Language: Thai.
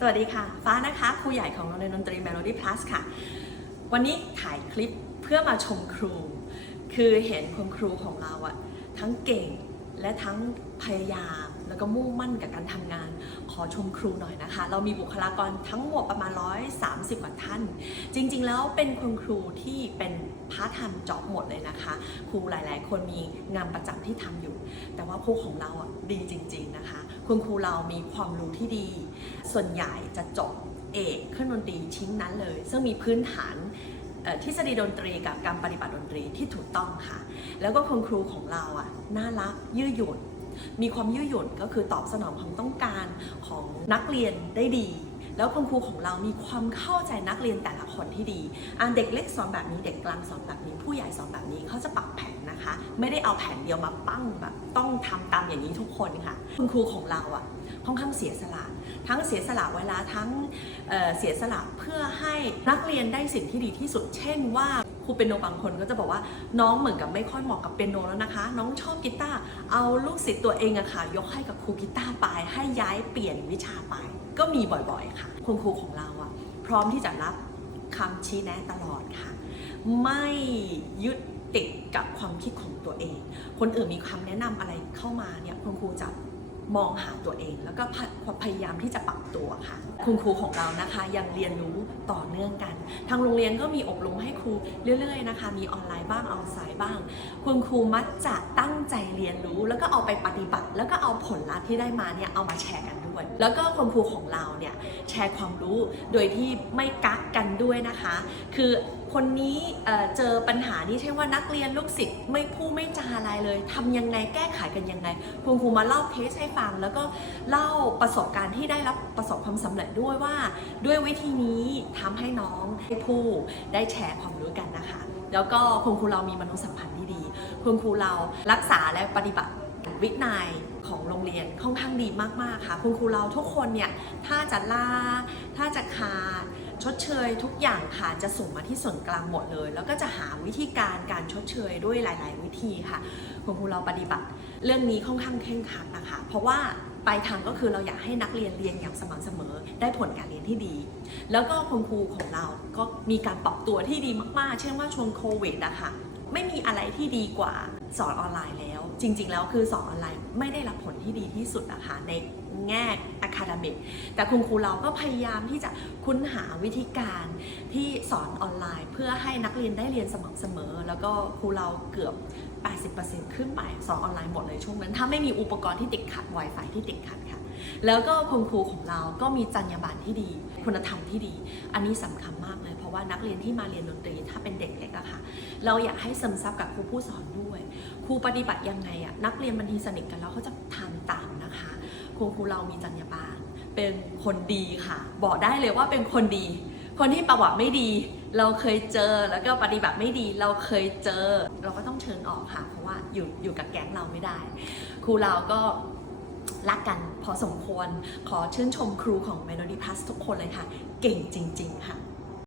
สวัสดีค่ะ ฟ้านะคะครูใหญ่ของโรงเรียนดนตรี Melody Plus ค่ะ วันนี้ถ่ายคลิปเพื่อมาชมครู คือเห็นคุณครูของเราอะทั้งเก่งและทั้งพยายามแล้วก็มุ่งมั่นกับการทำ ขอชมครูหน่อยนะคะ เรามีบุคลากรทั้งหมดประมาณ 130 กว่าท่าน จริงๆ แล้วเป็นคุณครูที่เป็นพาร์ทไทม์จ็อบหมดเลยนะคะ ครูหลายๆ คนมีงานประจำที่ทำอยู่ แต่ว่าครูของเราอะดีจริง ๆนะคะ คุณครูเรามีความรู้ที่ดี ส่วนใหญ่จะจบเอกเครื่องดนตรีชิ้นนั้นเลย ซึ่งมีพื้นฐานทฤษฎีดนตรีกับการปฏิบัติดนตรีที่ถูกต้องค่ะ แล้วก็คุณครูของเราอะน่ารักยืดหยุ่น มีความยืดหยุ่นก็คือตอบสนองความต้องการของนักเรียนได้ดี แล้วคุณครูของเรามีความเข้าใจนักเรียนแต่ละคนที่ดีอะเด็กเล็กสอนแบบนี้เด็กกลางสอนแบบนี้ผู้ใหญ่สอนแบบนี้เขาจะปรับแผนนะคะ ไม่ได้เอาแผนเดียวมาปั้งแบบต้องทำตามอย่างนี้ทุกคนค่ะ คุณครูของเราอะค่อนข้างเสียสละทั้งเสียสละเวลาทั้งเเสียสละเพื่อให้นักเรียนได้สิ่งที่ดีที่สุด เช่นว่า ครูเปียโนบางคนก็จะบอกว่าน้องเหมือนกับไม่ค่อยเหมาะกับเปียโนแล้วนะคะ น้องชอบกีตาร์เอาลูกศิษย์ตัวเองอะค่ะ ยกให้กับครูกีตาร์ไปให้ย้ายเปลี่ยนวิชาไปก็มีบ่อยๆค่ะ คุณครูของเราอะพร้อมที่จะรับคำชี้แนะตลอดค่ะ ไม่ยึดติดกับความคิดของตัวเอง คนอื่นมีคำแนะนำอะไรเข้ามาเนี่ยคุณครูจะ มองหาตัวเอง แล้วก็พยายามที่จะปรับตัวค่ะ คุณครูของเรานะคะยังเรียนรู้ต่อเนื่องกัน ทางโรงเรียนก็มีอบรมให้ครูเรื่อยๆนะคะ มีออนไลน์บ้างออนไลน์บ้าง คุณครูมักจะตั้งใจเรียนรู้ แล้วก็เอาไปปฏิบัติ แล้วก็เอาผลลัพธ์ที่ได้มาเนี่ยเอามาแชร์กันด้วย แล้วก็คุณครูของเราเนี่ยแชร์ความรู้โดยที่ไม่กักกันด้วยนะคะ คือ คนนี้เเจอปัญหานี้ใช่ว่านักเรียนลูกศิษย์ไม่พูดไม่จาอะไรเลยทำยังไงแก้ไขกันยังไงคุณครูมาเล่าเคสให้ฟัง แล้วก็เล่าประสบการณ์ที่ได้รับประสบความสำเร็จด้วยว่า ด้วยวิธีนี้ทำให้น้องให้ผู้ได้แชร์ความรู้กันนะคะ แล้วก็คุณครูเรามีมนุษยสัมพันธ์ที่ดีคุณครูเรารักษาและปฏิบัติวินัยของโรงเรียนค่อนข้างดีมากๆค่ะ คุณครูเราทุกคนเนี่ยถ้าจะลาถ้าจะขาด ชดเชยทุกอย่างค่ะจะส่งมาที่ส่วนกลางหมดเลย แล้วก็จะหาวิธีการการชดเชยด้วยหลาย ๆ วิธีค่ะคุณครูเราปฏิบัติเรื่องนี้ค่อนข้างเคร่งครัดนะคะ เพราะว่าปลายทางก็คือเราอยากให้นักเรียนเรียนอย่างสม่ำเสมอ ได้ผลการเรียนที่ดี แล้วก็คุณครูของเราก็มีการปรับตัวที่ดีมาก ๆ เช่นว่าช่วงโควิดนะคะ ไม่มีอะไรที่ดีกว่าสอนออนไลน์แล้ว จริง ๆ แล้วคือสอนออนไลน์ไม่ได้รับผลที่ดีที่สุดนะคะในแง่อะคาเดมิกแต่คุณครูเราก็พยายามที่จะค้นหาวิธีการที่สอนออนไลน์ เพื่อให้นักเรียนได้เรียนสม่ำเสมอ แล้วก็ครูเราเกือบ 80%ขึ้นไปสอนออนไลน์หมดเลยช่วงนั้น ถ้าไม่มีอุปกรณ์ที่ติดขัด Wi-Fi ที่ติดขัดค่ะ แล้วก็คุณครูของเราก็มีจรรยาบรรณที่ดี คุณธรรมที่ดี อันนี้สำคัญมากเลย เพราะว่านักเรียนที่มาเรียนดนตรีถ้าเป็นเด็กเล็กอะค่ะ เราอยากให้ซึมซับกับครูผู้สอนด้วย ครูปฏิบัติยังไงอะนักเรียนบางทีสนิทกันแล้วเขาจะทำตามนะคะ ครูครูเรามีจรรยาบรรณเป็นคนดีค่ะ บอกได้เลยว่าเป็นคนดี คนที่ประวัติไม่ดี เราเคยเจอแล้วก็ปฏิบัติไม่ดี เราเคยเจอ เราก็ต้องเชิญออกค่ะ เพราะว่าอยู่อยู่กับแก๊งเราไม่ได้ ครูเราก็ รักกันพอสมควร ขอชื่นชมครูของ Melody Plus ทุกคนเลยค่ะ เก่งจริง ๆ ค่ะ